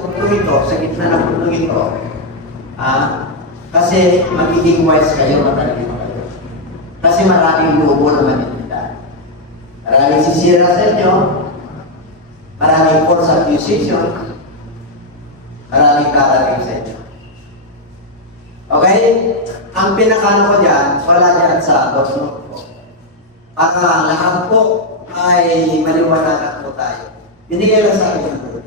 puntong ito, sa gitna ng puntong ito, kasi magiging wise kayo, matalino kayo. Kasi maraming lubo naman ito. Maraming sisira sa inyo, maraming false accusation, maraming karating sa inyo. Okay? Ang pinakano ko dyan, wala dyan sa document ko. Para lahat po ay maliwanagan po tayo. Binigay lang sa akin ng Lord.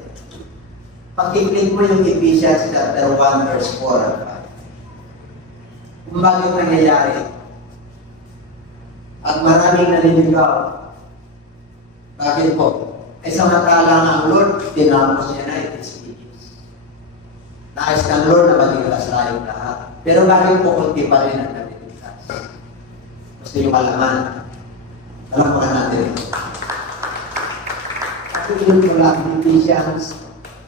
Pag-click mo yung Ephesians chapter 1 verse 4 and 5. Kung bakit nangyayari. At maraming naninigaw. Bakit po? Ay samantalang ang Lord, tinapos niya na it is finished. Nais ng Lord na maging kasayang lahat. Pero bakit po kunti pa rin ang naliligtas? Gusto yung malaman. Alam mo ka natin. At yun ko lang, Ephesians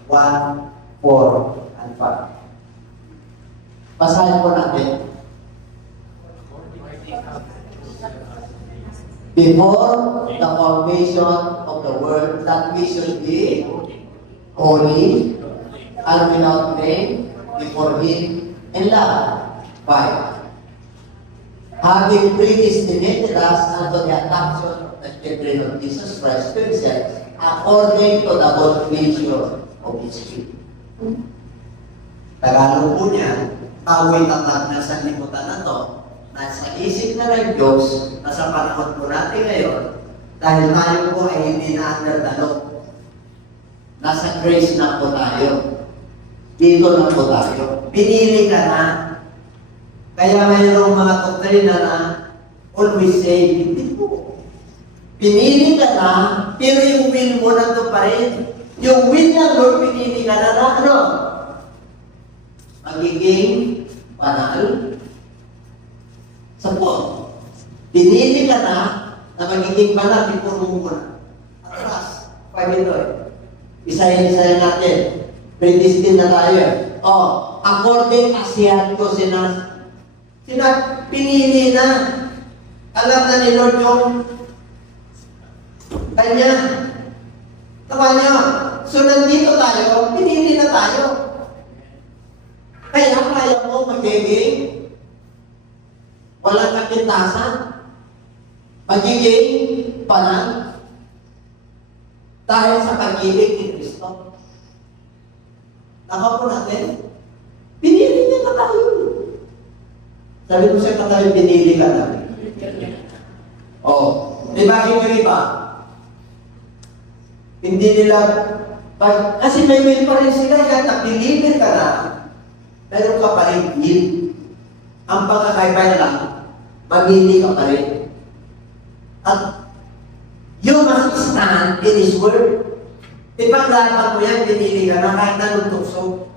1, 4, and 5. Basahin po natin. Before the formation of the world, that we should be holy and without blame before Him in love. 5. Having predestinated us unto the adoption of the children of Jesus Christ to Himself, according to the good pleasure of His will. Tagalog po niya, ako'y tatag na sa limutan na to, nasa isip na ng Diyos na sa panahon po natin ngayon, dahil tayo po ay hindi na under the law. Nasa grace na po tayo. Dito na po tayo. Pinili ka na. Kaya mayroong mga doktrina na always say, hindi po. Pinili ka na, pero yung will mo na ito pa rin. Yung will na Lord, pinili ka na ano? Magiging banal. Sapo, pinili ka na magiging banal, ipuro mo na. Atras, pag-ito isahin natin. Predestined na tayo according as yan ko pinili na. Alam na ni Lord yung kanya. Tawa niyo. So, nandito tayo, pinili na tayo. Kaya mo magiging walang kapintasan, magiging banal dahil sa pag-ibig ni Kristo. Tama po natin, pinili niya ka tayo. Sabi ko sa katabi, pinili ka na. Di ba yung iba? Hindi nila, kasi may will pa rin sila, kaya pinili ka na. Pero ka pa rin will. Ang pagkakaiba lang, magili ka pa rin. At you must stand in His Word. Ipaglaban mo yan, pinili ka na, kahit anong tukso.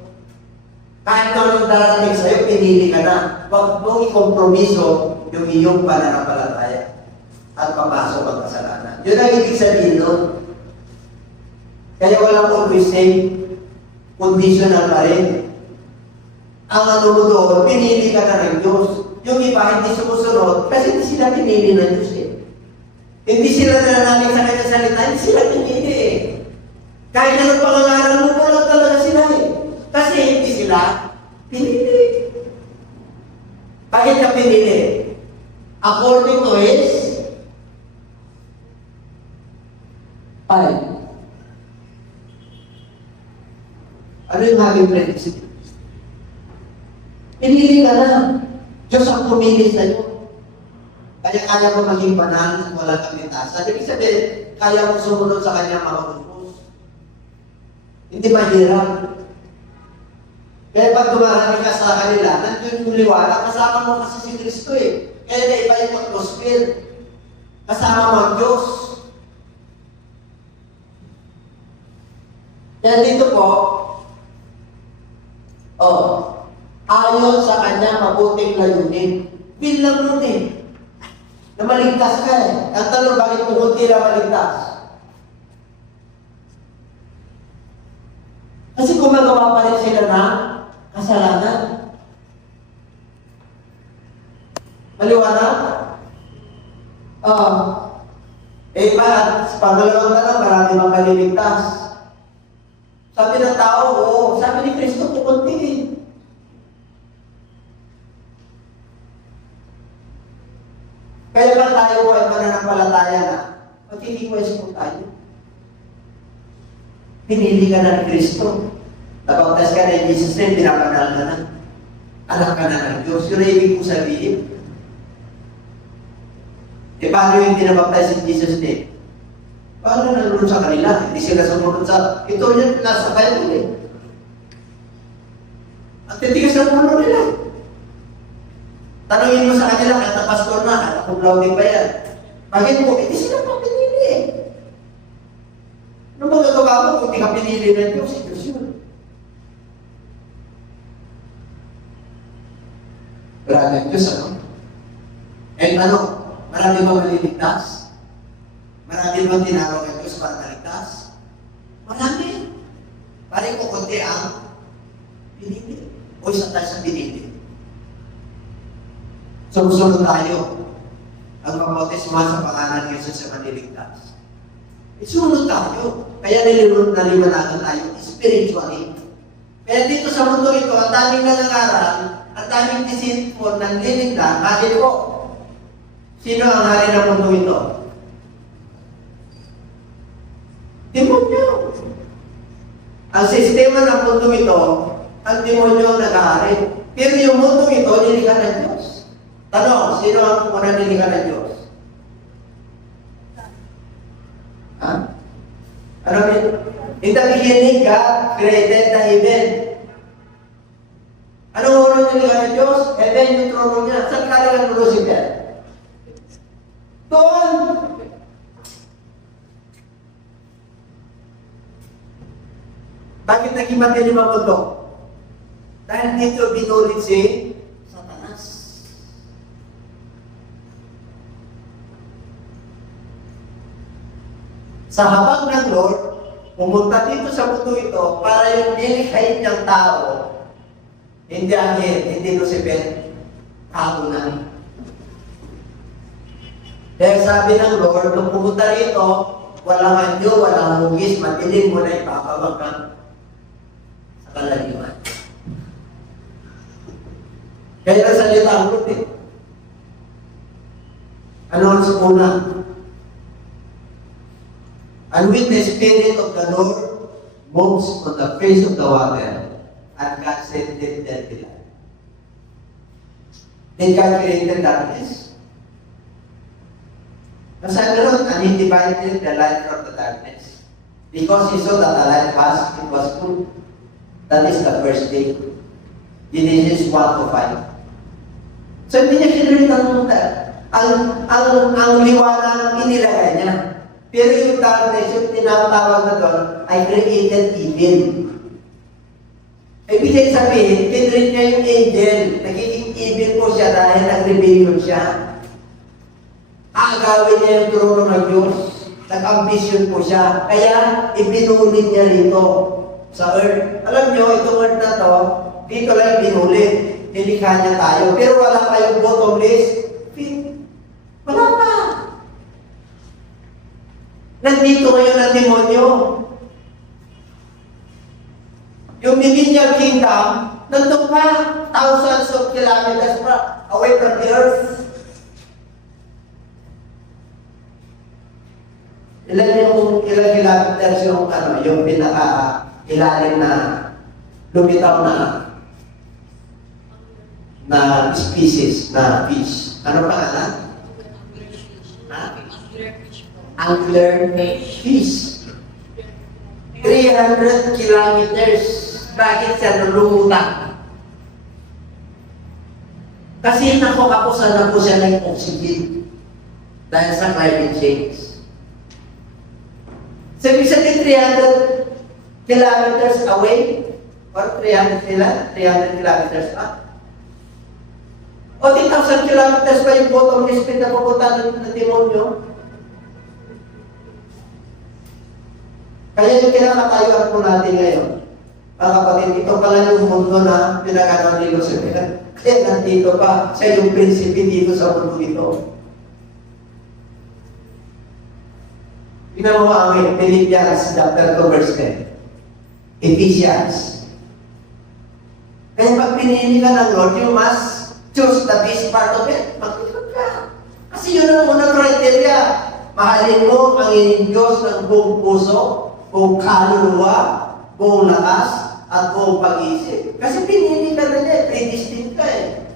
Kahit anong darating sa'yo, pinili ka na. Huwag mong ikompromiso yung iyong pananampalataya at papasok ang kasalanan. Yun ang ibig sabihin nun. Kaya walang always say, conditional pa rin. Ang ano mo doon, pinili ka na ng Diyos. Yung iba, hindi sumusunod kasi hindi sila pinili ng Diyos eh. Hindi sila nananalig sa kanyang salita, hindi sila pinili eh. Kahit anong pangangaral mo, walang talaga sila eh. Kasi hindi sila pinili. Bakit ka pinili? According to His Pare. Ano yung having predestined? Pinili ka na. Diyos ang pumili sa'yo. Kaya mo maging banal at walang kapintasan. Ibig sabihin, kaya mo sumunod sa Kanya makumpos. Hindi mahirap. Kaya pag dumarami ka sa kanila, nandiyon yung liwala, kasama mo kasi si Kristo eh. Kaya naiba yung atmosphere. Kasama mo ang Diyos. Kaya dito po, ayon sa Kanya mabuting layunin. Bilang nun eh. Na maligtas ka eh. Ang tanong, bakit pumunti na maligtas? Kasi gumagawa pa rin sila na kasalanan. Maliwanag? Sa pangalawang tanong, marami mang kaliligtas. Sabi ng tao, oo. Sabi ni Kristo, kukuntiin. Kaya ba tayo ay mananampalataya na? Magkikikwes po tayo. Pinili ka na ni Kristo. Nabaptas ka na ni Jesus name, pinapanal ka na. Anak ka na ng Diyos. Yun ay ibig po sabihin. E paano yung pinabaptas si Jesus name? Paano nalulun sa kanila? Hindi sila sumunod sa... Ito yun, nasa Bible eh. Ang titigas ng puno nila. Tanungin mo sa kanila, kahit na pastor na, kahit kung lauting ba yan. Bakit mo? Hindi sila pang pinili eh. Ano magagawa mo kung hindi ka pinili ng Diyos? Diyos yun. Grabe ang Diyos, ano? Eh ano? Marami ba maliligtas? Marami ba tinaraw ng Diyos para maligtas? Marami. Pare ko konti ang pinili. O isa tayo sa pinili. Sumusunod tayo. Ang mabautismahan sa pangalan ng Jesus sa maniligtas. Isunod tayo. Kaya naliwanagan tayo spiritually. Kaya dito sa mundo ito, ang daming nangangaral, ang daming deceitful, nanlilig lang, hari po. Sino ang hari ng mundo ito? Demonyo. Ang sistema ng mundo ito, ang demonyo ang nag-ahari. Pero yung mundo ito, nilikha ng Diyos. Tanong, sino ang unang nilikha ng Diyos? Ha? Ano yun? In the beginning, God created the heaven. Anong unang nilikha ng Diyos? Heaven, yung trono niya. Saan galing ang Lucifer? Doon! Bakit naging matilim ang mundo? Dahil dito binulit si Satanas. Sa habang ng Lord, pumunta dito sa mundo ito para yung nilikhain niyang tao, hindi angel, hindi Lucifer, tao na. Kaya sabi ng Lord, nung pumunta rito, walang anyo, walang hugis, matilim mo na ipapawag ka sa kalaliman. Kaya nagsalita ang Lord eh. Ano ang sukuna? And when the Spirit of the Lord moves on the face of the water, and God said, let there be light. Then God created darkness. Nasa ganoon, and He divided the light from the darkness. Because He saw that the light was good. That is the first day. Genesis 1-5. So hindi niya kinalitan ang liwanag inilagay niya. Pero yung darkness, yung tinatawag na doon, ay created evil. Ibig sabihin, kinread niya yung angel. Nagiging evil po siya dahil nag-rebellion siya. Agawin niya yung trono ng Diyos. Nag-ambisyon po siya. Kaya, ibinulit niya rito sa earth. Alam niyo, itong earth na to, dito lang binulit. Nilikha niya tayo. Pero wala kayong bottomless pit. Wala pa. Nandito ngayon ang demonyo. Yung Millennial Kingdom, nandun pa, thousands of kilometers away from the earth. Ilan kilometers yung pinaka-ilalim na lumitaw na species na fish. Ano pangalan? Angler fish. 300 kilometers. Bakit siya lumutang? Kasi kapusan na po siya ng oxygen dahil sa climate change. So, ibig sabihin 300 kilometers away or 300 kilometers pa. O 10,000 kilometers pa yung bottomless pit na pupunta ng demonyo. Kaya yung kinakatayuan po natin ngayon, mga kapatid, ito pala yung mundo na pinagano'n ni Lucifer. Kaya nandito pa, siya yung prinsipe dito sa mundo ito. Tingnan mo ang Philippians chapter 2 verse 10. Ephesians. Kaya pag pinili ka ng Lord, you must choose the best part of it. Mag-ikot ka. Kasi yun ang unang criteria. Mahalin mo ang inyong Diyos ng buong puso, buong kaluluwa, buong lakas, at buong pag-isip. Kasi pinili ka na niya, predestined ka eh.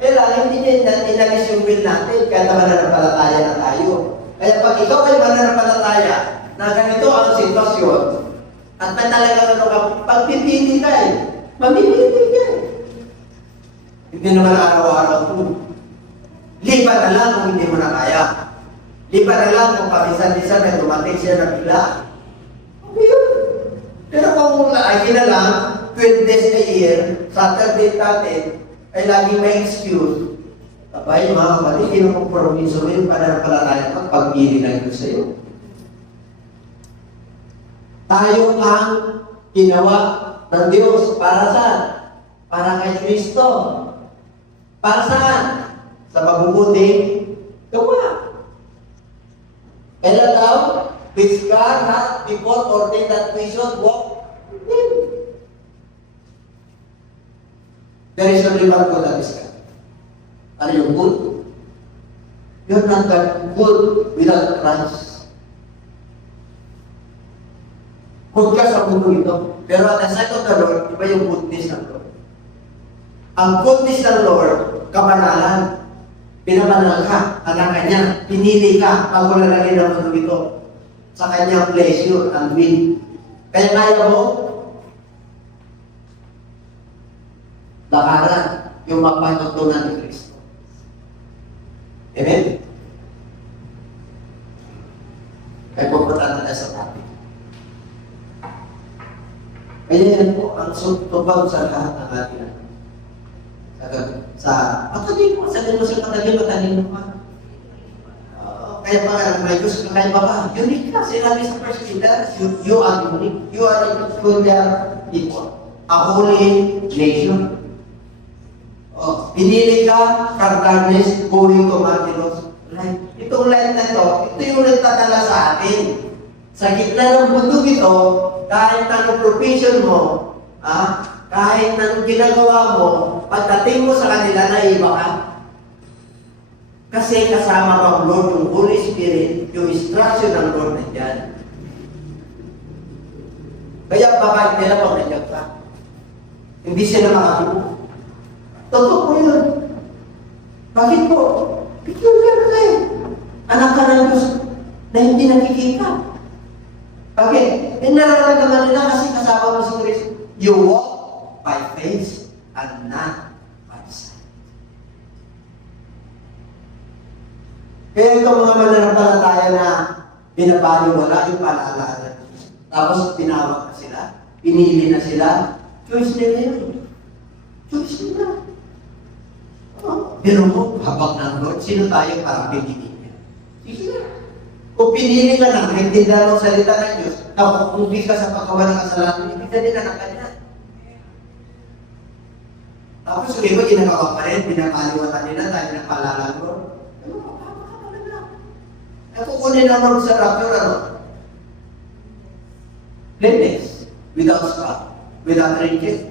Eh lang, hindi niya inalis yung will natin, kaya mananampalataya na tayo. Kaya pag ikaw ay mananampalataya, na ganito ang sitwasyon, at may talagang ano ka, pagpipili ka eh, mamimili ka eh. Hindi naman araw-araw ito. Liba na lang kung hindi mo na kaya. Liba na lang kung paminsan-minsan may dumating siya na bigla. Okay yun. Pero kung ay na lang, 12 days a year, Saturday natin, ay laging may excuse. Abay, mga kapatid, kinukompromiso mo yung pananampalataya at pagpili ng Diyos sa'yo. Tayo ang ginawa ng Diyos para saan? Para kay Kristo. Para saan? Sa mabubuting gawa. Kaya daw, which God has before ordained that we should walk with Him. There is only one good that is God. Are you good? You're not that good without Christ. Good ka sa mundo ito. Pero at the sight of the Lord, iba yung goodness ng Lord. Ang goodness ng Lord, kabanalan. Pinabanal ka, anak kanya, pinili ka, bago lalagay ng mundo ito. Sa kanyang pleasure and will. Kaya kaya mo, lakaran yung magpatutunan ni Kristo. Amen? Kaya pupunta na sa topic. Kaya yan po, ang tubag sa lahat ng atin. Patanin mo, sabihin mo sa patanin mo pa. Kaya pa nga, may gusto ka, kaya pa ka, unique ka. Sinabi sa First Peter, you are unique. You are a peculiar people. A holy nation. Pinili ka, darkness, going to marvelous light. Itong light na ito yung nagtatala sa atin. Sa gitna ng mundo ito, kahit anong profession mo, kahit anong ginagawa mo, pagdating mo sa kanila, naiba ka. Kasi kasama kang Lord, yung Holy Spirit, yung instruction ng Lord na dyan. Kaya bakit nila pag nandiyan ka? Hindi sila makakita. Totoo po yun. Bakit po? Peculiar ka eh. Anak ka ng Diyos na hindi nakikita. Bakit? Nararamdaman nila kasi kasama mo si Kristo. You walk by faith and not by sight. Kaya itong mga mananampalataya na binabaliwala yung paalala. Tapos tinawag na sila, pinili na sila, choice nila yun. Choice nila. Pero mo, habang ng Lord, sino tayo para pinili niya? Sige na. Kung pinili ka na, nagtinda ng salita ng Diyos, na kung hindi ka sa pagkawa ng kasalanan, hindi ka din anak kanya. Tapos yung iba, ginagawa pa rin, pinapaliwatan nila dahil napalalang Lord. Ano, mapapakala na. At kukunin ang Lord sa rapture, ano? Blameless, without spot, without wrinkle.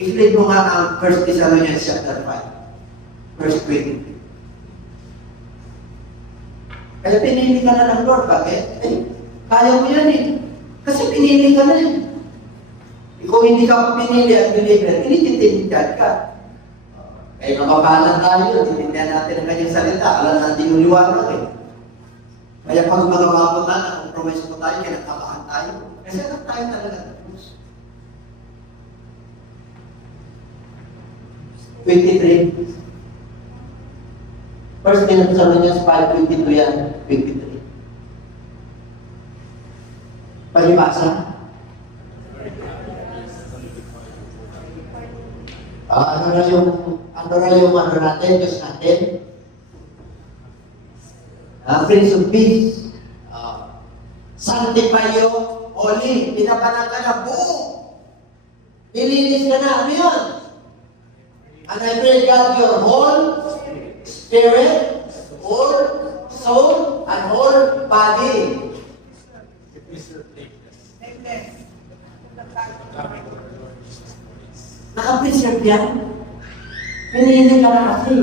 I-read mo nga ang 1 Thessalonians chapter 5. Verse 20. Kaya pinili ka na ng Lord. Bakit? Kaya mo yan eh. Kasi pinili ka na eh. Kung hindi ka pa pinili at believer, tinitindihan ka. Kaya mapapalan tayo, tinindihan natin ang kanyang salita. Alam natin yung liwanag eh. Kaya pag magawa ko na, compromise ko tayo, kinakabahan tayo. Kasi alam tayo talaga ng Diyos. 23. First Thessalonians 5:22 yan, 23. Palibasa. Ano na yung natin, Diyos natin? Prince of Peace. Sanctify you, holy. Pinapanan ka na buo. Nilinis ka na. Ano yun? And I pray God your whole spirit, whole soul, and whole body. Naka-preserve yan. Pinili ka na kasi.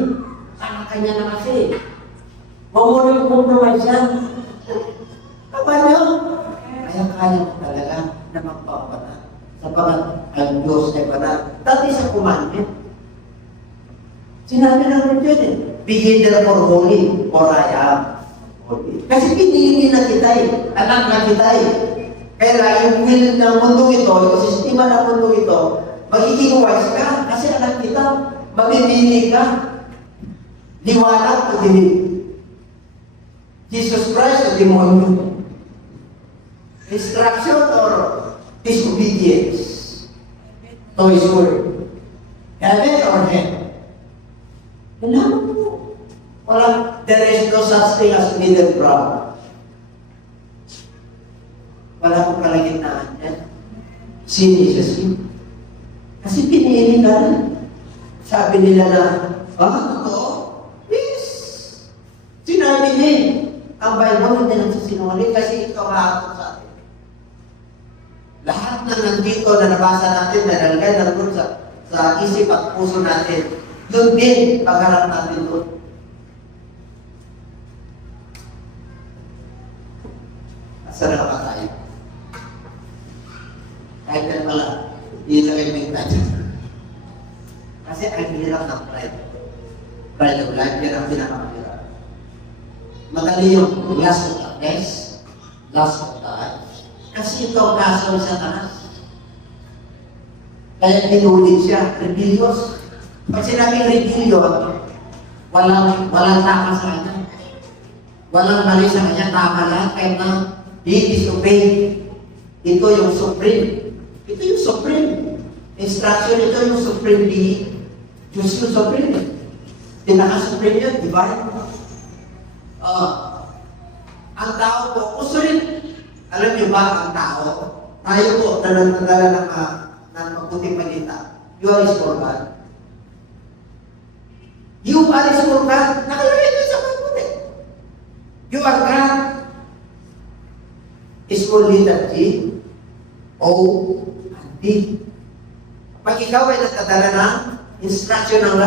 Kanya na kasi. Huwag mo rin compromise yan. Tama niyo? Kaya mo talaga na magpapana. Sapagat ang Diyos ay banal. Dati sa commandment. Sinabi ng Lord yun eh. Be ye therefore holy, for I am holy. Kasi pinili na kita eh. Anak na kita eh. Kaya yung will ng mundo ito, yung sistema ng mundo ito, magiging wise ka. Kasi anak kita, mamimili ka. Liwanag o dilim. Jesus Christ o demonyo. Instruction or disobedience to His word. Heaven or hell. Wala mo. There is no such thing as middle ground. Wala ko kalagitnaan yan. Sin is a sin. Kasi pinili ka na. Sabi nila na, totoo? Yes. Sinabi niya, ang Bible hindi nagsisinungaling kasi ito mahatong sa atin. Lahat na nandito na nabasa natin, na nalagay na doon sa isip at puso natin, doon din pagharap natin doon. Asa na ba tayo? Kahit na pala, hindi na kayo tayo. Kasi ang hirap ng pride. Pride of life, yan ang pinakamahirap. Madali yung last of the flesh, last of the eyes. Kasi ito ang kaso ng Satanas. Kaya pinulit siya, rebellious. Pag sinabing rebellion, walang tama sa kanya. Walang mali sa kanya, tama lahat. Kahit na he disobeyed. Ito yung supreme. Ito yung supreme. Instruction ito yung supreme being. Diyos yung supreme. Pinaka-supreme yun, divine. Ang tao po, gusto rin, alam niyo ba ang tao? Tayo po, nananagala ng mabuting balita. You are His for God. You are His for God. Nakalagay ito sa Bible. You are God. Small letter G, O, and D. Pag ikaw ay nagdadala ng instruction ng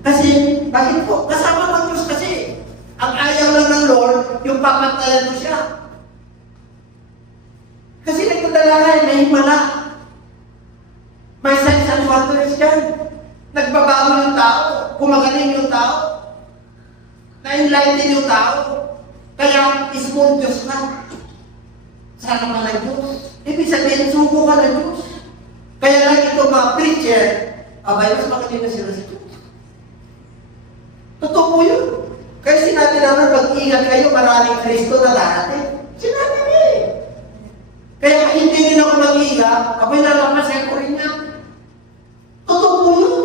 kasi, bakit po? Kasama ng Diyos kasi. Ang ayaw lang ng Lord, yung papantayan mo siya. Kasi nagdadala ka, may himala. May signs and wonders dyan. Nagbabago yung tao, kumagaling yung tao, na-enlighten yung tao. Kaya, small Diyos na. Sana ka ng Diyos. Ibig sabihin, suko ka ng Diyos. Kaya lang ito mga preacher, mas magaling na sila sa Diyos. Totoo po yun. Kaya sinabi naman, mag-ingat kayo, maraming Kristo na darating. Sinabi niya eh. Kaya hindi rin ako mag-ingat, ako'y nalampasan ko rin niya. Totoo po yun.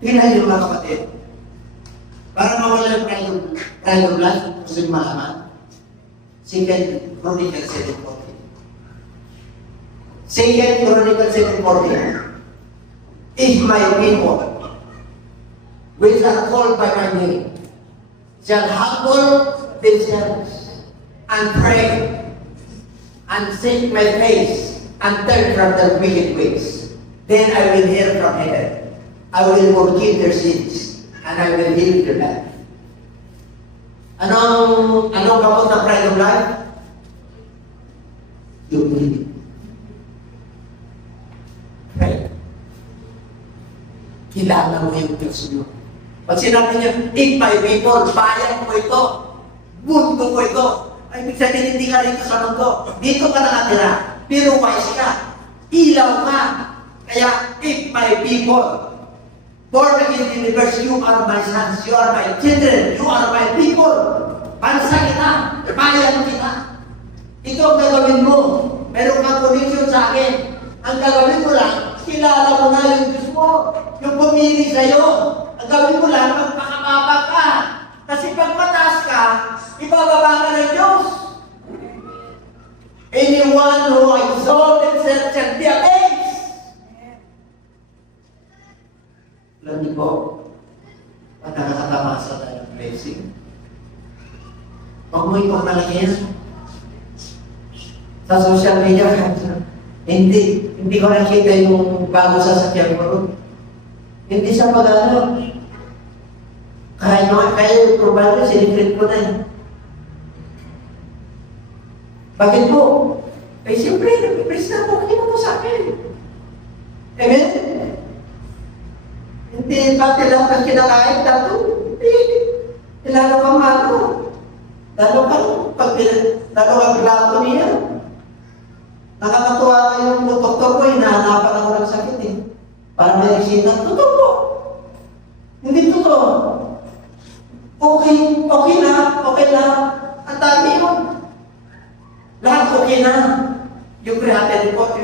Tingnan niyo mga kapatid. Para mawala yung pride of life, gusto niyo malaman. 2 Chronicles 7:14. 2 Chronicles 7:14. If my people, which are called by my name, shall humble themselves and pray and seek my face and turn from their wicked ways, then I will hear from heaven. I will forgive their sins and I will heal their land. Anong gamot ng pride of life? Humility. Pray. Kilala mo yung Diyos mo. Pag sinabi niya, if my people, bayan mo ito, mundo ko ito, ay ibig sabihin hindi ka rito sa mundo. Dito ka nakatira, pero wise ka, ilaw ka. Kaya, if my people, born again in the universe, you are my sons, you are my children, you are my people. Bansa kita, bayan kita. Ito ang gagawin mo. Meron kang connection sa akin. Ang gagawin mo lang, kilala mo na yung Diyos mo. Yung pumili sa'yo. Ang gawin mo lang, magpakababa ka. Kasi pag mataas ka, ibababa ka ng Diyos. Anyone who exalts himself shall be abased. Alam niyo po, pag nakakatamasa tayo ng blessing, huwag mo ipagmalaki yan. Sa social media, hindi ko nakita yung bago sasakyan ko ron. Hindi sa pag-ano. Kaya yung problema, siniprit ko na yun. Bakit po? Eh, siyempre, nag-press na po, kino mo sa akin. Amen? Hindi pati lang ang kinakain dato. Hindi. Lalo kang mato. Lalo kang glato niya. Nakakatuwa ka yung doktor ko, hinahanapan ako ng sakit eh. Para may resita. Totoo po. Hindi totoo. Okay na. Ang dami yun. Lahat okay na. Yung creatinine report,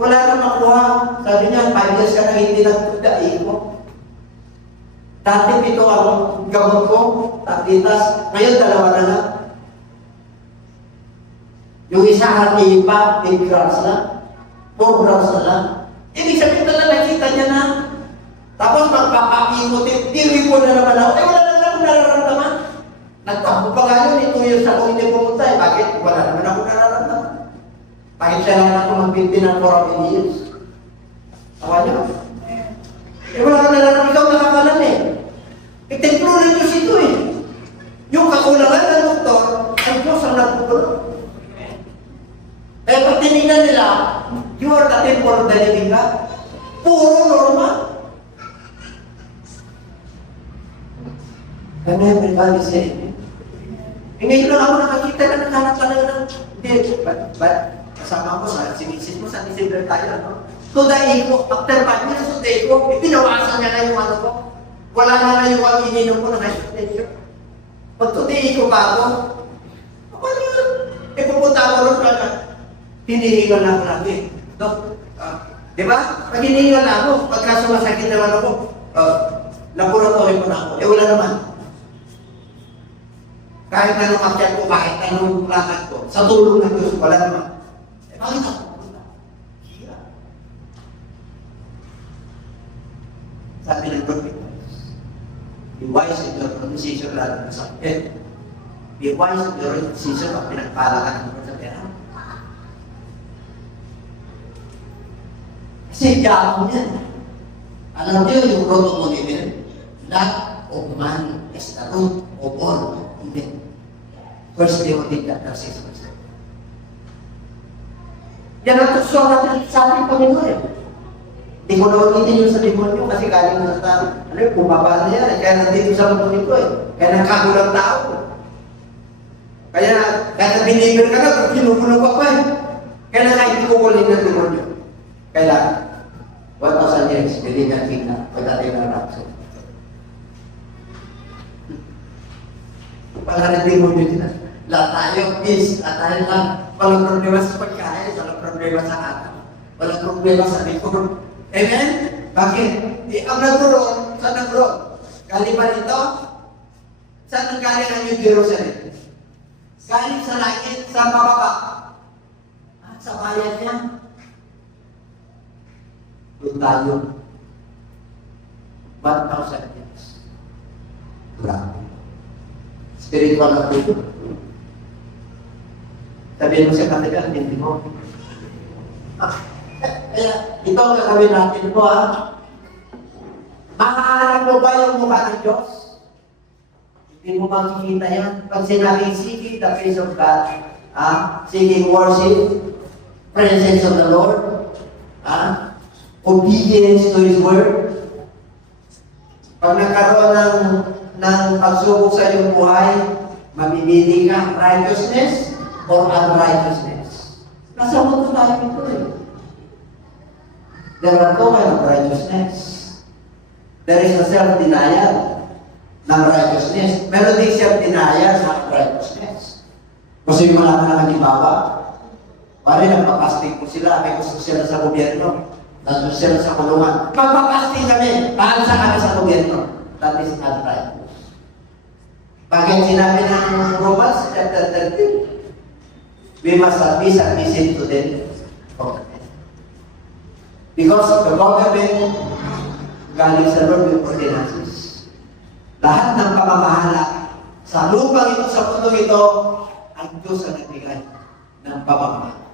wala na makuha. Sabi niya, 5 years ka na hindi nagtagdaig mo. Dati 7 ang gamot ko, tablitas. Ngayon, 2 na lang. Yung isa hati pa, 8 grams na. 4 grams na lang. Ibig sabihin talaga, nakita niya na. Tapos magpapakikutin, tiwi ko na naman ako. Wala na akong nararamdaman. Nagtampo pa nga yun, 2 years ako hindi pumunta eh. Bakit? Wala naman ako nararamdaman. Bakit siya lang ako magbinti ng 4 years? Tawa niyo? Wala ka nararamdaman, ikaw nakakalan eh. Templo ng Diyos ito eh. Yung kakulangan ng doktor, ang Diyos ang nagpupulong. Kaya pag tinignan nila, you are the temple of the living God. Puro normal. Can everybody say amen? Ngayon lang ako nakakita na naghanap talaga ng but kasama ko sa sinisis mo sa December tayo, no? So dahil ko, after 5 minutes of day ko, pinawasan niya na yung ano ko. Wala na nga yung ang ininom ko ng hypertension. Pag today ko ba ako? Paano yun? E pupunta ako rin ka na. Hinihingal na ako lagi. Dok, di ba? Pag hinihingal na ako, pagka sumasakit naman ako, laboratory mo na ako. Eh wala naman. Kahit anong akyat ko, kahit anong lakad ko, sa tulong ng Diyos, wala naman. Eh bakit ako pupunta? Hira. Sabi ng prophet, be wise in your decision rather than sakit. Be wise in your decision pag pinagpalakan mo sa pera. Kasi diyan yan. Alam niyo yung root of monument, lack of man is the root of all evil. First Timothy chapter 6 verse 7. Yan ang tukso natin sa ating Panginoon eh. Hindi ko na ulitin yung sa demonyo kasi galing na sa ano yung bumaba na yan. Kaya nandito sa mundo nito eh. Kaya nagkagulang tao. Kaya na-believer ka na, pinupuno ka pa eh. Kaya na kahit ikukulin ng demonyo. Kaya 1,000 years, hindi niya kita pagdating ng rapso. Pagkakas demonyo din na. Lahat tayo, peace, lahat tayo lang. Walang problema sa pagkain, walang problema sa atin. Walang problema sa likod. Amen? Bakit? Ang nagroon, saan nagroon? Galing ba dito? Saan nanggaling ang New Jerusalem? Galing sa langit, sa bababa. At sa bayan niya. Doon tayo. 1,000 years. Grabe. Spiritual na po. Sabihin mo sa katigal, hindi mo. Kaya, ito ang gagawin natin po Mahahanap mo ba yung mukha ng Diyos? Hindi mo makikita yan. Pag sinabing seeking the face of God, seeking worship, presence of the Lord, obedience to His Word. Pag nagkaroon ng pagsubok sa iyong buhay, mamimili ka righteousness or unrighteousness. Nasa mundo tayo ito eh. There are two kinds of righteousness. There is a self-denial ng righteousness. Meron din self-denial ng righteousness. Kasi yung mga nakakibaba, pare nagpapasting po sila, may gusto sila sa gobyerno, nandun sila sa kulungan. Magpapasting kami, bahal sa kami sa gobyerno. That is unrighteous. Bakit sinabi ng Romans chapter 13? We must be submissive to them. Because the government galing sa Lord with ordinances. Lahat ng pamamahala sa lupang ito, sa mundo ito, ang Diyos ang nagbigay ng pamamahala.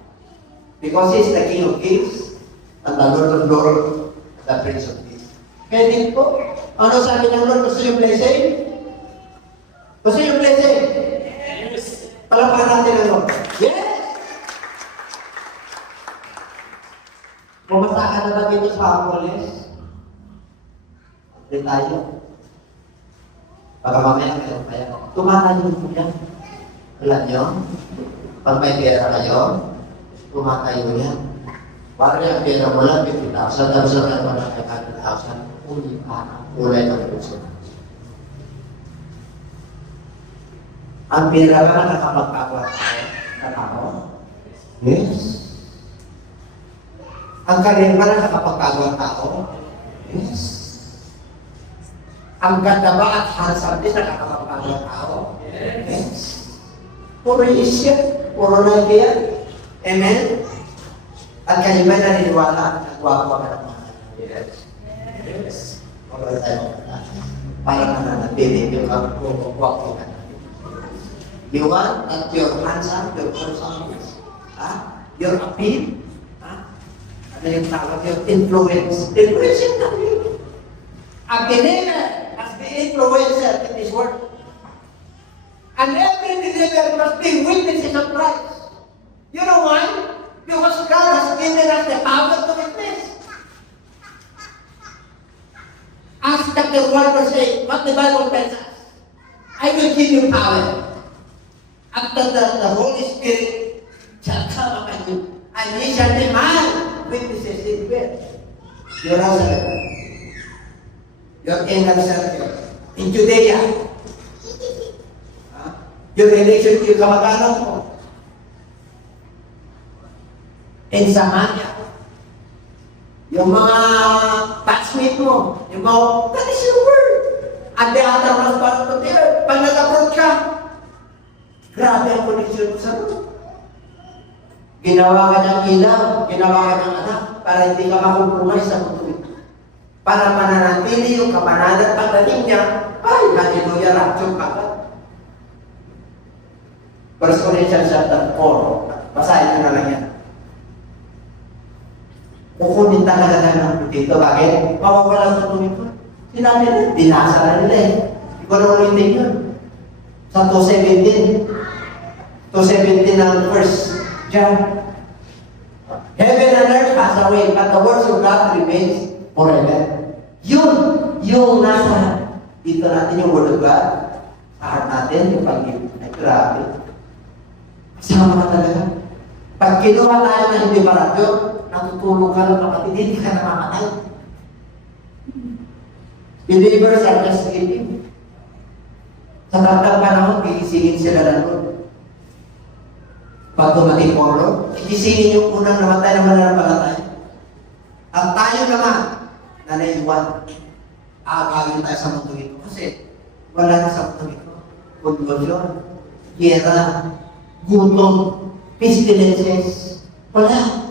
Because He is the King of Kings and the Lord of Lords, the Prince of Peace. Kaya din po, ano sabi ng Lord? Gusto yung blessing? Gusto yung blessing? Yes. Palapakan natin ang Lord. Yes! Bumasa ka na ba dito sa Apoles? Hindi tayo. Baka mamaya meron kaya. Tumatayo po yan. Alam nyo? Pag may pera kayo, tumatayo yan. Parang yung pera mo lang, 50,000. Tapos lang naman ng 500,000. Kulay ng puso. Ang pera ka na nakapagkakwa sa tao? Yes. Ang karir ba na nakapagkakwa tao? Yes. Ang ganda ba at handsome din nakakapagkakwa tao? Yes. Puro isya, puro na yan. Amen? At kayo ba naniniwala at nagwawa ka ng mga? Yes. Yes. Pagkala tayo para nananatili yung kagwawa ka. You want that your handsome, your handsome, your appeal, ano yung tawag, your influence. Influence yung appeal. A believer as the influencer in this world. And every believer must be witnesses of Christ. You know why? Because God has given us the power to witness. Acts chapter 1 verse 8, what the Bible tells us. I will give you power. After the Holy Spirit shall come upon you. And ye shall be my witnesses in where? Jerusalem. Your inner circle. In Judea. Your relation to yung kamag-anak mo. In Samaria. Yung mga batchmate mo. Yung mga, that is your word. And the other was part of the earth. Pag nag-approach ka, grabe ang connection mo sa Lord. Ginawa ka ng ilaw, ginawa ka ng anak, para hindi ka makumpungay sa mundo ito. Para mananatili yung kapanadan pagdating niya, ay, hallelujah, rapture ka ba? 1 Corinthians chapter 4, basahin nyo na lang yan. Kukunin talaga na ng dito. Bakit? Mawawala sa tumito. Sinabi nila, binasa na nila eh. Hindi ko na ulitin yun. Sa 2:17. 2:17 ng 1 John. Heaven and earth pass away, but the words of God remains forever. Yun, yung nasa dito natin yung word of God. Sa heart natin, yung pag-ibig. Ay, grabe. Kasama ka talaga. Pag kinuha tayo na hindi maradyo, natutulog ka lang kapatid, hindi ka namamatay. Believers are just sleeping. Sa tatang panahon, gigisingin sila ng Lord. Pag dumating po ang Lord, gigisingin yung unang namatay na mananampalataya. At tayo naman, na naiwan, aagawin tayo sa mundo ito. Kasi wala na sa mundo ito. Convulsion, gera, gutom, pestilences, wala.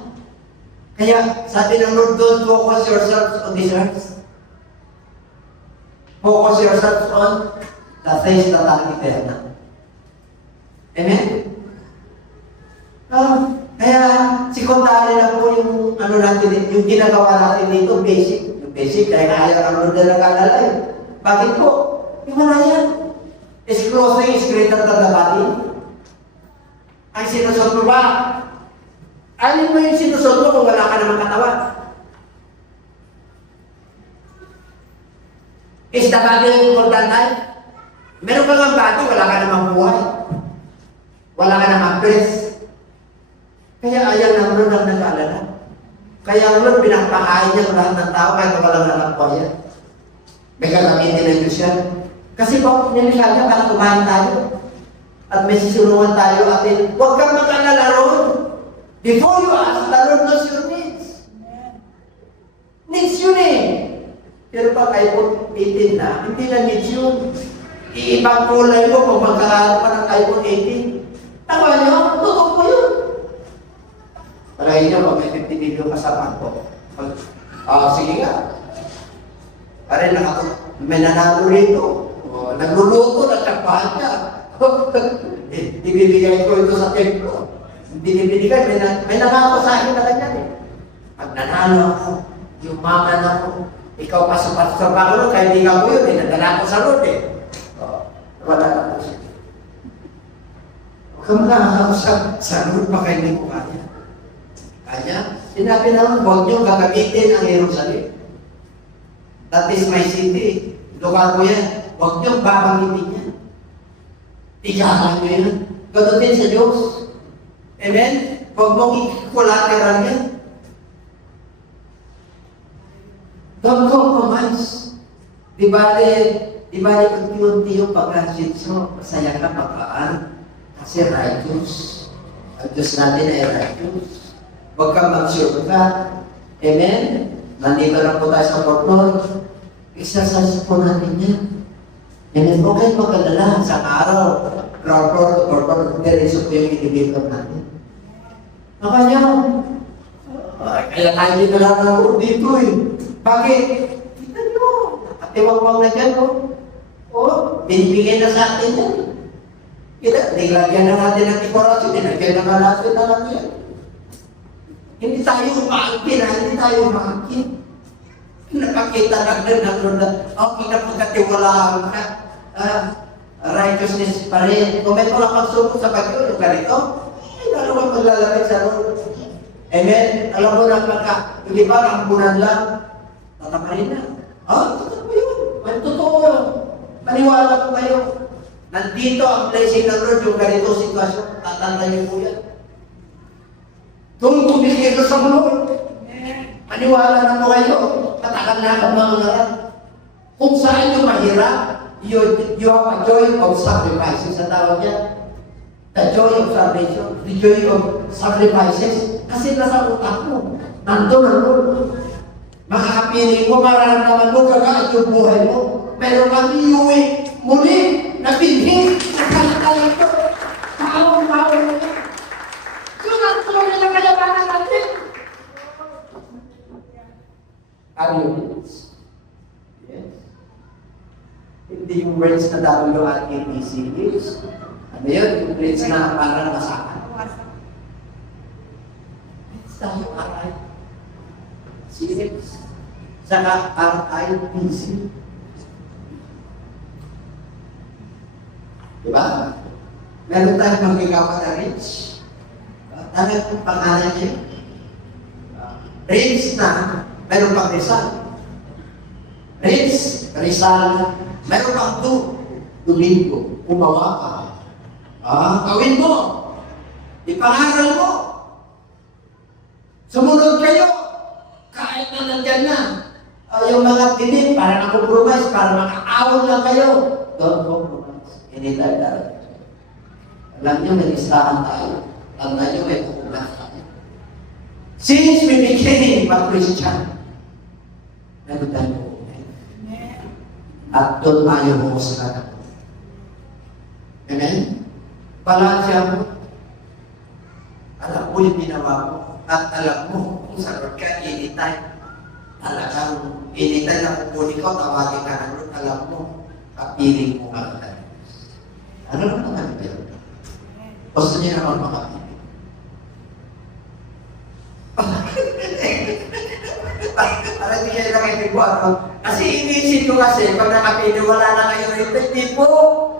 Kaya sabi ng Lord, don't focus yourselves on this earth. Focus yourselves on the things that are eternal. Amen? Kaya sekundary na po yung ano natin, yung ginagawa natin dito, basic. Yung basic, kaya kaya ng Lord na nag-alala eh. Bakit po? Yung wala yan. Is clothing is greater than the body. Ang sinusot mo ba? Alin mo yung sinusot mo kung wala ka namang katawan? Is the body important life? Meron ka ng body, wala ka namang buhay. Wala ka namang breath. Kaya ayaw ng Lord ang nag-aalala. Kaya ang Lord pinapakain niya lahat ng tao kahit walang nakakaya. May gagamitin ng Diyos yan. Kasi po, nilikha niya para kumain tayo. At may sisulungan tayo atin. Huwag kang mag-alala ron. Before you ask, the Lord knows your needs. Needs yun eh. Pero pag iPhone 18 na, hindi na needs yun. Iibang kulay mo kung magkakaroon pa ng iPhone 18. Tama niyo? Totoo po yun. Tarayin niyo, pag may 50 million kasama ko. Sige nga. Pare may nanalo rito. Nagluluto, nagtapahan niya. Ibibigay ko ito sa templo. binibinigan, may nangako sa akin na ganyan eh. Pag nanalo ako, yumaman ako, ikaw pa sa Bacolod, kaya hindi ka ko yun, nadala ko sa Lord eh. Wala na po siya. Huwag ka makakausap sa Lord, baka hindi ko kaya. Kaya, sinabi naman, huwag niyong gagamitin ang Jerusalem. That is my city. Lugar ko yan. Huwag niyong babangitin yan. Tigahan niyo yan. Ganun din sa Diyos. Amen? Huwag mong i-collateral yan. Don't compromise. Di bale unti-unti yung pag-assist mo, masaya ka pagkaan. Kasi righteous. Ang Diyos natin ay righteous. Huwag kang mag-shortcut. Amen? Nandito na po tayo sa Portland. Exercise po natin yan. Amen? Huwag kayong magkalala sa araw. Ground floor to Portland, diretso po yung elevator natin. Makanya, kaya tayo dito lang na dito eh. Bakit? Kita nyo. Nakatiwag-wag na dyan, oh. Oh, binibigay na sa atin yan. Kita, nilagyan na natin ang dekorasyon, nilagyan na natin na lang yan. Hindi tayo umaangkin, hindi tayo umaangkin. Nakakita lang na, okay na pagkatiwalaan ka. Righteousness pa rin. Kung may mga pagsubok sa bagyo, yung ganito, ay dalawang maglalapit sa Lord. Amen? Alam mo na pagka, hindi ba, rambunan lang, tatamarin na. Totoo yun. May totoo yun. Maniwala ko kayo. Nandito ang blessing ng Lord, yung ganito sitwasyon, tatanda niyo po yan. Doon kumikilo sa Lord. Maniwala na mo kayo, matagal na ang mga ngayon. Kung saan yung mahirap, you have a joy of sacrifices sa tawag yan. The joy of salvation, the joy of sacrifices. Kasi nasa utak mo, nandun ang Lord. Makakapiling mo, mararamdaman mo, gagaan yung buhay mo. Meron kami iuwi muli, na binhi, nagkalatalan ito. Paawang-paawang na yan. Yun ang tuloy na kayabanan natin. Are you with? Yes. Hindi yung words na WRATC is. Ano yun? Yung words na parang masakan. It's tayo RIPC. Saka RIPC. Diba? Meron tayong magigawa na Rich. Tangat yung pangalan niya. Rich na, meron pang Rizal. Rich, Rizal, meron pang Domingo. Umawa ka. Gawin mo. Ipangaral mo. Sumunod kayo. Kahit na nandyan na. Yung mga dilim, para na-compromise, para maka-awon lang kayo. Don't compromise. Hindi tayo dahil. Alam niyo, may listahan tayo. Tanda niyo, may pukulat tayo. Since we became a Christian, meron tayo pukulat. At doon tayo humusgan. Amen? Palansya mo. Alam mo yung ginawa mo. At alam mo kung sa Lord ka, anytime. Talagang anytime na kukunin ko, tawagin ka ng Lord. Alam mo, kapiling mo ka tayo. Ano lang naman ito? Gusto niya naman makapiling. Para hindi kayo nakikiguan. Kasi inisip ko kasi, pag nakapiling, wala na kayo rito. Hindi po.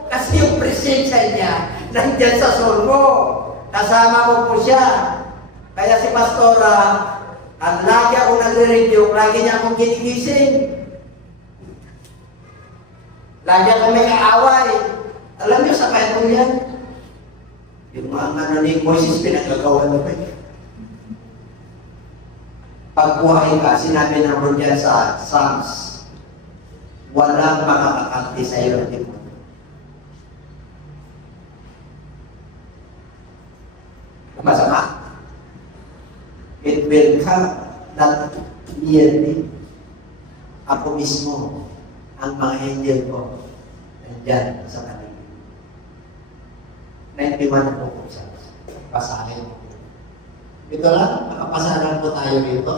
Kasi yung presensya niya, nandiyan sa soul mo. Kasama mo po siya. Kaya si Pastora, at lagi ako nagre-review, lagi niya akong ginigising. Lagi ako may kaaway. Alam niyo sa kaya po yan? Yung mga ni Moises, pinagagawa na ba yun? Pagbuhay ka, sinabi ng Lord yan sa Psalms, walang makakakanti sa iyo. Masama? It will come not nearly. Ako mismo, ang mga angel ko, nandyan sa kanila. 91 po po siya. Pasahin. Ito lang, nakapasaran po tayo dito.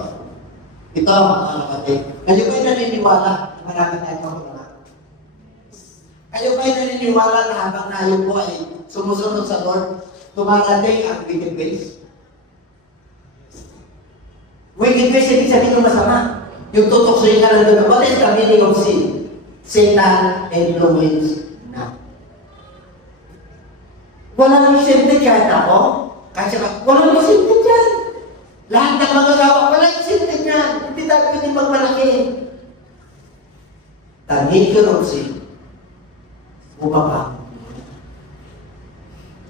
Ito, mga kapatid. Kayo ba'y naniniwala? Marami tayo mga. Kayo ba'y naniniwala na habang tayo po ay sumusunod sa Lord, Tumarating ang wicked ways. Wicked ways, ibig sabihin yung masama. Yung tutuksoy ka lang doon. What is the meaning of sin? Satan influence na. Walang isinti kahit ako. Kasi walang isinti dyan. Lahat ng mga gawa, walang isinti dyan. Hindi tayo pwede magmalaki. The nature of sin. Bumaba.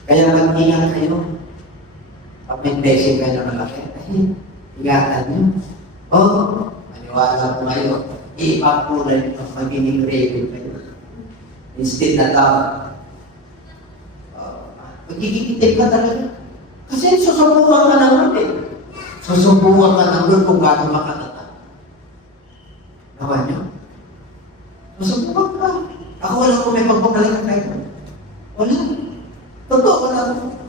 Kaya mag-ingat kayo. Pag may blessing kayo na malaki, ingatan nyo. Maniwala po kayo. Ipakulay nyo magiging ready kayo. Instead na tao. Magiging itim ka talaga. Kasi susubukan ka ng Lord eh. Susubukan ka ng Lord kung gano'n makatatag. Nawa nyo? Susubukan ka. Ako wala ko may pagpapalikan kayo. Wala. Totoo lang.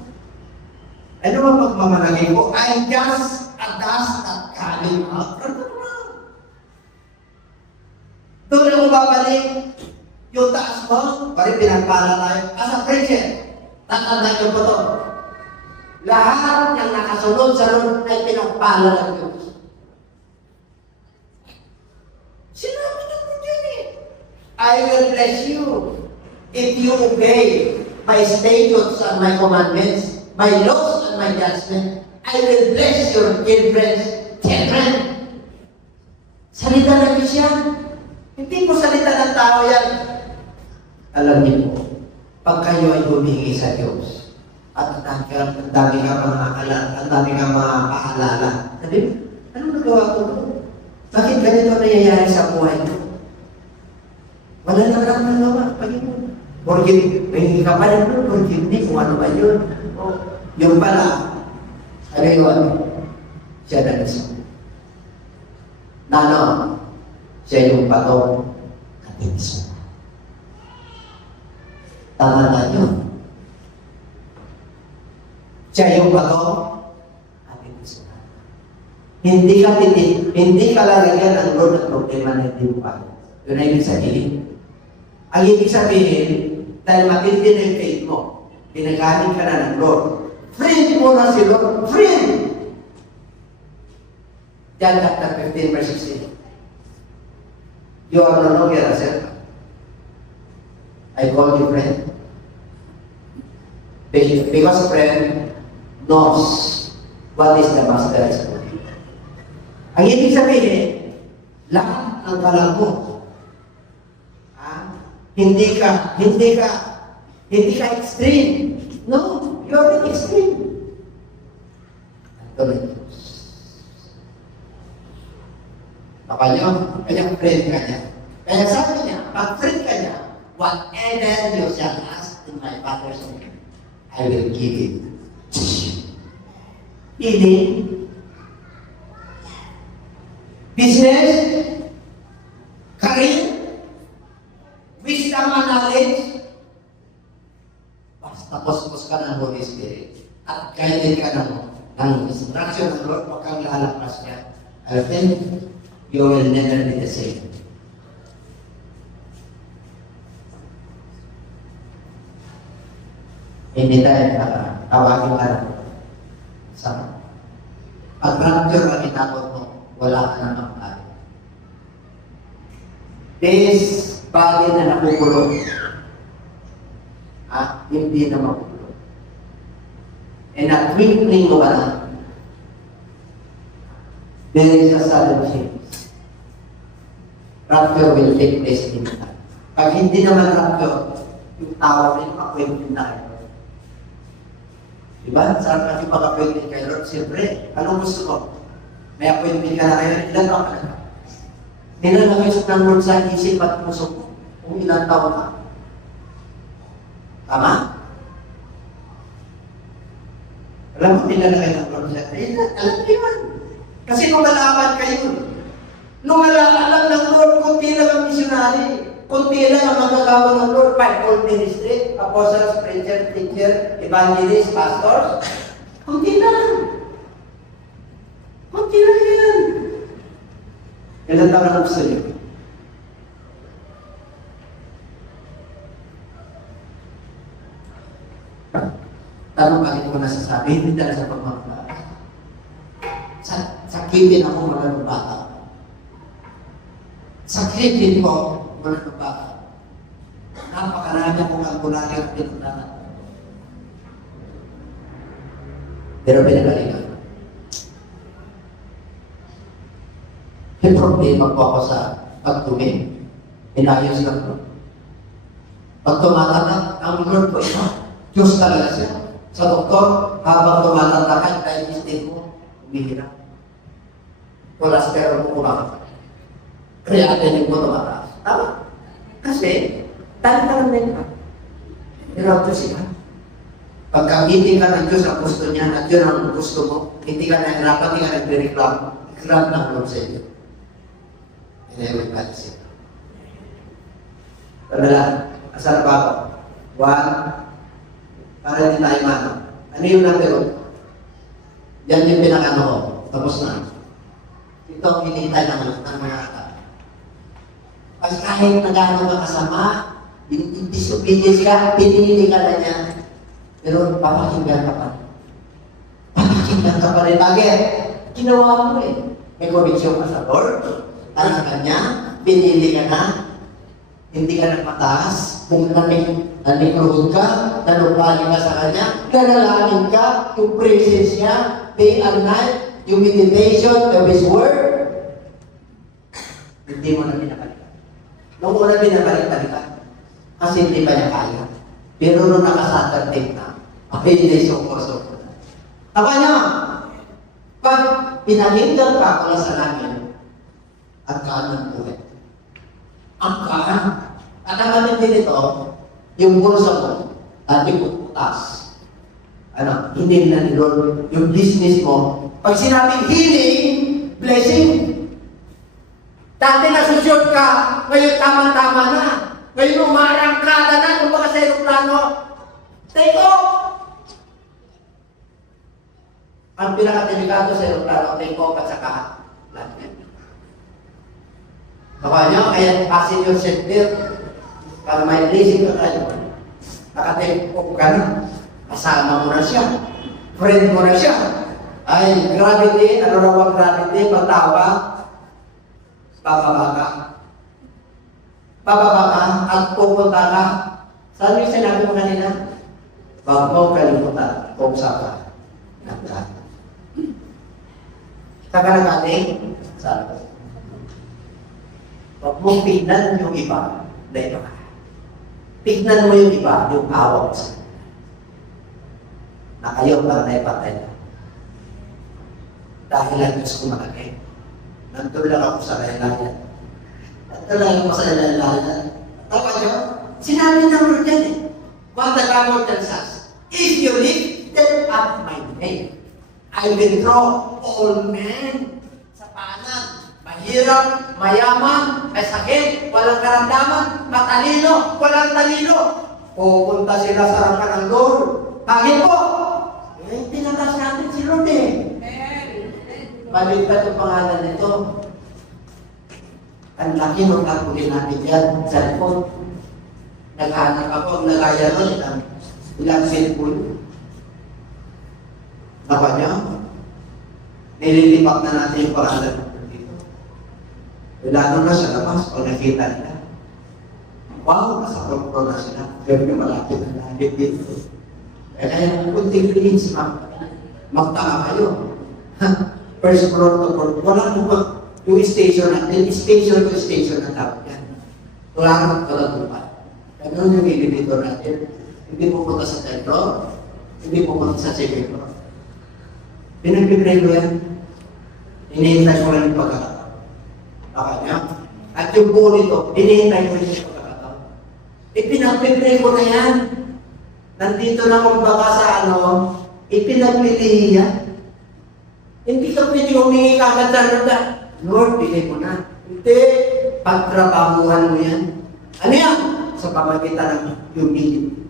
Ano ba pagmamalagay ko? I just a dust that coming out from the ground. Doon ako babalik. Yung taas mo, pari pinagpala tayo. As a preacher, tatandaan nyo po ito. Lahat ng nakasunod sa Lord ay pinagpala ng Diyos. Sinabi ng Lord yun eh. I will bless you if you obey my statutes and my commandments, my laws and my judgment. I will bless your children. Salita ng Diyos yan. Hindi po salita ng tao yan. Alam niyo po, pag kayo ay humingi sa Diyos, at ang dami ka mapaalala, sabi mo, anong nagawa ko? Bakit ganito nangyayari sa buhay ko? Wala na lang nagawa. Pag-ibig. Forgive, may ka pa rin doon, forgiveness, kung ano ba yun? Yung pala, ano yun? Siya na nasa. Nano? Siya yung patong katinso. Tama na yun. Siya yung patong katinso. Hindi ka lalagyan ng Lord at problema na hindi mo pa. Yun ay ibig sabihin. Ang ibig sabihin, dahil matindi na yung faith mo, pinagamit ka na ng Lord. Friend mo na si Lord. Friend! John chapter 15, verse 16. You are no longer a servant. I call you friend. Because friend knows what is the master is doing. Ang ibig sabihin, lahat ng kalam mo, hindi ka extreme. No, you are not extreme. Ito na Diyos. Kaya friend ka niya. Kaya sabi niya, pag friend ka niya, whatever you shall ask in my Father's name, I will give it. Healing, business, career, wisdom and knowledge, basta puspos ka ng Holy Spirit at guided ka ng instruction ng Lord, huwag kang lalakpas niya. I think you will never be the same. Hindi tayo tawagin ka sa pag-rapture ang itakot mo, wala ka na makakali. This body na nakukulong, hindi na makukulong. And at twinkling of an eye, there is a sudden change. Rapture will take place in time. Pag hindi naman rapture, yung tao rin maka-appointment na kayo. Diba? Sarap natin maka-appointment kayo, Lord. Siyempre, anong gusto mo? May appointment ka na kayo, ilan ka na? Nilalagay ng Lord sa isip at puso mo kung ilang taon ka. Tama? Alam mo, nilalagay ng Lord sa isip. Alam mo yun. Kasi lumalaman kayo. Alam ng Lord, kunti lang ang missionary. Kunti lang ang magagawa ng Lord. Fivefold ministry, apostles, preacher, teacher, evangelist, pastors. Kunti lang. Kunti lang yan. Ilan taon na gusto niyo? Tanong bakit nasasabi, hindi dahil sa pagmamahal. Sakitin ako mula ng bata. Sakitin ko mula ng bata. Napakarami akong kalkulari at pinundanan. Pero pinagalingan. May problema po ako sa pagtumi. Inayos lang po. Pag tumatanda, ang Lord po ito, Diyos talaga siya. Sa doktor, habang tumatanda ka, digestive mo, umihirap. Cholesterol mo kumaka. Creatinine mo tumataas. Tama. Kasi, tanda lang ka. Pero Diyos siya. Pagka hindi ka ng Diyos ang gusto niya, at yun ang gusto mo, hindi ka nahirapan, hindi ka nagre-reklamo, grab ng Lord sa iyo. Inewin ka siya. Tandala, asal pa ako? 1, para hindi tayo mano. Ano yung number 1? Yan yung pinakano ko. Tapos na. Ito ang hinihintay ng mga kata. Kasi kahit nagano ka kasama, yung disobedience ka, pinili ka na niya. Pero papakinggan ka pa. Papakinggan ka pa rin. Bakit? Ginawa mo eh. May connection ka sa Lord. Alam ka niya, pinili ka na. Hindi ka nagmataas. Kung nanikroon ka, nanupali ka sa Kanya, nanalangin ka, yung presence niya, day and night, yung meditation of His Word, hindi mo na binabalikan. Nung una binabalik-balikan, kasi hindi pa niya kaya. Pero nung nakasaturday na, ay hindi sumpo-sumpo na. Tama niya, pag pinahinggan ka mula sa langit, at kaan ng buhay. Ang kaan. At ang amin din ito, yung bulsa mo, ating puputas. Ano, hindi na ni Lord, yung business mo. Pag sinabing healing, blessing. Dati nasusyot ka, ngayon tama-tama na. Ngayon umarangkada na, kung baka sa aeroplano, take off! Ang pinaka-delikado sa aeroplano, take off at saka landing. Baka nyo, kaya pasin yung seatbelt para may blessing ka kayo. Naka-take off ka na, kasama mo na siya, friend mo na siya. Ay, gravity, ano raw ang gravity, pagtawa, bababa ka. Bababa ka at pupunta ka. Saan yung sinabi mo kanina? Bago mo kalimutan, pumsa ka. Nagkat. Saka nagating? Saan ko? Huwag mong tignan yung iba, dahil ka. Tignan mo yung iba, yung awak sa na kayo para naipatay na. Dahil ang Diyos ko malaki. Nandun lang ako sa laylayan. Nandun lang ako sa laylayan. Tawa nyo? Sinabi ng Lord yan eh. What the Lord tells us, if you lift up my name, I will draw all men sa panan. Mahirap, mayaman, may sakit, walang karamdaman, matalino, walang talino. Pupunta sila sa harapan ng Lord. Bakit po? Eh, tinatas natin si Lord eh. Baliktad ang pangalan nito. Ang laki ng kapulin natin yan, cellphone. Naghahanap ako, ang nagaya nun, ilang cellphone. Napa niya? Nililipak na natin yung pangalan dito. Lalo na sa labas, o nakita nila. Wow, nasa protocol na sila. Pero malapit na langit dito. Kaya kunting linis, magtaka kayo. First floor to floor. Wala mo yung station natin. Station to station na dapat yan. Wala nang kalatupan. Ganun yung elevator natin. Hindi pupunta sa third floor. Hindi pupunta sa second floor. Pinagpipray ko yan. Hinihintay ko lang yung pagkakataon. Baka niya. At yung buo nito, hinihintay ko rin yung pagkakataon. Pinagpipray ko na yan. Nandito na kung baka sa ipinagpilihi yan. Hindi ka pwede humingi kagad sa Lord na, Lord, bigay mo na. Hindi. Pagtrabahuhan mo yan. Ano yan? Sa pamagitan ng humility.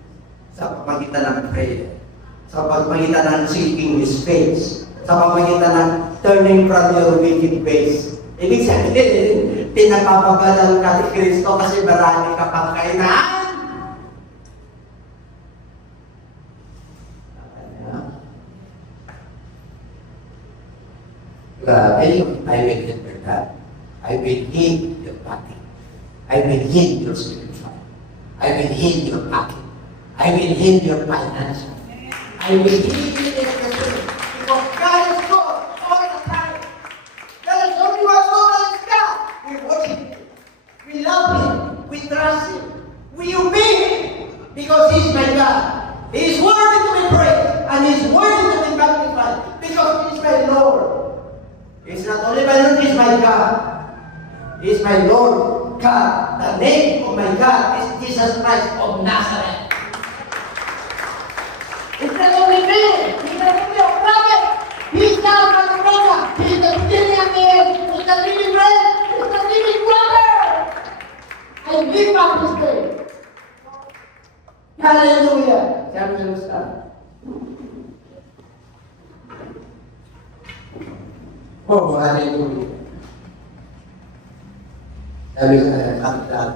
Sa pamagitan ng prayer. Sa pamagitan ng seeking His face. Sa pamagitan ng turning from your wicked ways. Ibig sabihin, pinapapabalan ka ni Kristo kasi marami ka pang kainan. Grabe, I will never that. I will heal your body. I will heal your spiritual. I will heal your pocket. I will heal your finances. I will heal everything. Because God is good all the time. There is only one God that is God. We worship Him. We love Him. We trust Him. We obey Him. Because He is my God. He is worthy to be praised. And He is worthy to be magnified. Because He is my Lord. He is not only my Lord, He is my God. He is my Lord God. The name of my God is Jesus Christ of Nazareth. It's not only me. He's not only a prophet. He's not a Omega. He's the beginning and the end. He's the living bread. He's the living water. I live by His name. Hallelujah. Shall we stand? Oh, hallelujah. Sabi sa kapitad,